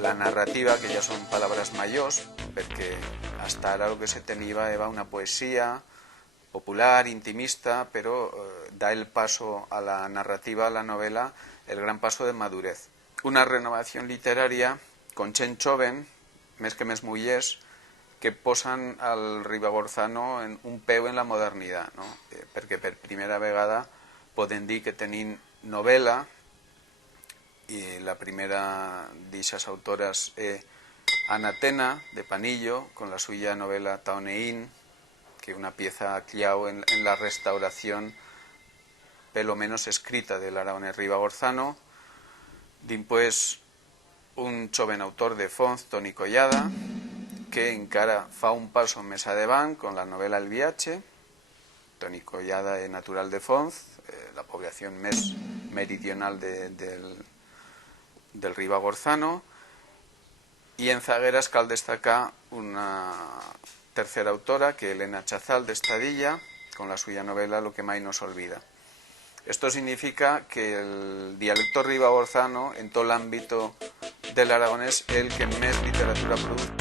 La narrativa, que ja són paraules majors, perquè hasta ara el que se tenia era una poesia popular, intimista, pero da el paso a la narrativa, a la novela, el gran paso de madurez. Una renovación literaria con gent joven, més que més mullers, que posen al Ribagorzano en un peu en la modernitat, no? Perquè per primera vegada poden dir que tenim novel·la, y la primera de esas autoras es Ana Tena, de Panillo, con la suya novela Taoneín, que es una pieza clave en la restauración, pelo menos escrita, del Aragonés Ribagorzano. Después, un joven autor de Fonz, Toni Collada, que encara fa un paso més adavant con la novela El viaje. Toni Collada es natural de Fonz, la población més meridional del Ribagorzano, y en zagueras cal destacar una tercera autora, que es Elena Chazal, de Estadilla, con la suya novela Lo que mai nos olvida. Esto significa que el dialecto ribagorzano, en todo el ámbito del aragonés, es el que más literatura produce.